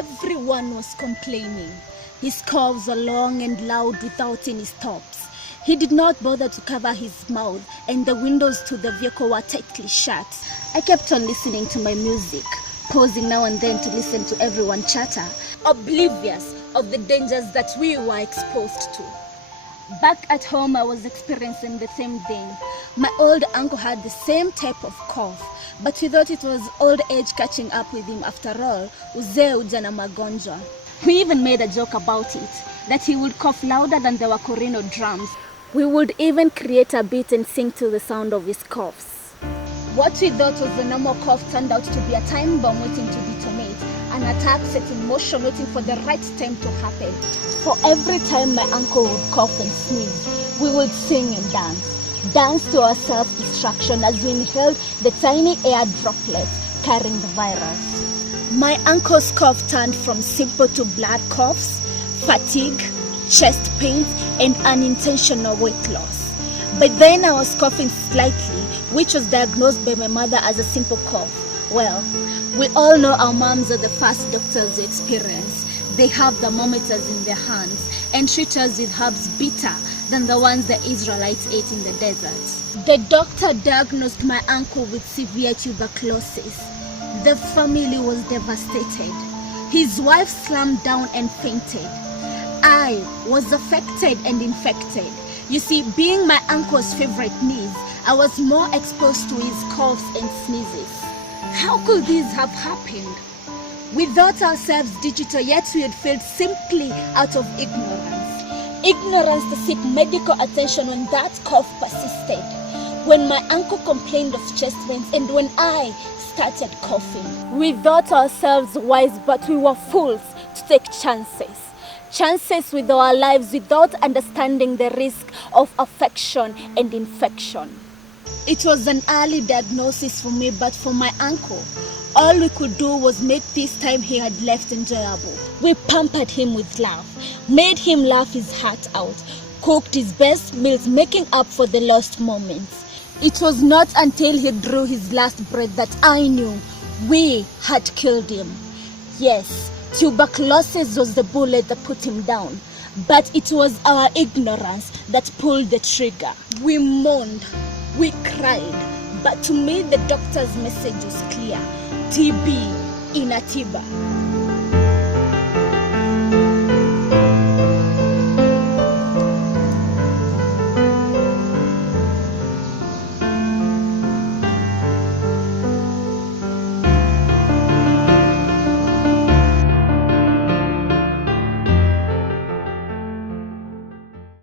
everyone was complaining. His coughs were long and loud without any stops. He did not bother to cover his mouth, and the windows to the vehicle were tightly shut. I kept on listening to my music, pausing now and then to listen to everyone chatter, oblivious of the dangers that we were exposed to. Back at home, I was experiencing the same thing. My old uncle had the same type of cough, but we thought it was old age catching up with him after all. Uzee uja na magonjwa. We even made a joke about it, that he would cough louder than the Wakorino drums. We would even create a beat and sing to the sound of his coughs. What we thought was a normal cough turned out to be a time bomb waiting to detonate, an attack set in motion waiting for the right time to happen. For every time my uncle would cough and sneeze, we would sing and dance to our self-destruction as we inhaled the tiny air droplets carrying the virus. My uncle's cough turned from simple to blood coughs, fatigue, chest pains, and unintentional weight loss. But then I was coughing slightly, which was diagnosed by my mother as a simple cough. Well, we all know our moms are the first doctors we experience. They have thermometers in their hands and treat us with herbs bitter than the ones the Israelites ate in the desert. The doctor diagnosed my uncle with severe tuberculosis. The family was devastated. His wife slammed down and fainted. I was affected and infected. You see, being my uncle's favorite niece, I was more exposed to his coughs and sneezes. How could this have happened? We thought ourselves digital, yet we had failed simply out of ignorance. Ignorance to seek medical attention when that cough persisted. When my uncle complained of chest pains and when I started coughing. We thought ourselves wise, but we were fools to take chances. Chances with our lives without understanding the risk of affection and infection. It was an early diagnosis for me, but for my uncle, all we could do was make this time he had left enjoyable. We pampered him with love, made him laugh his heart out, cooked his best meals, making up for the lost moments. It was not until he drew his last breath that I knew we had killed him. Yes, tuberculosis was the bullet that put him down, but it was our ignorance that pulled the trigger. We mourned, we cried, but to me the doctor's message was clear. TB ina tiba.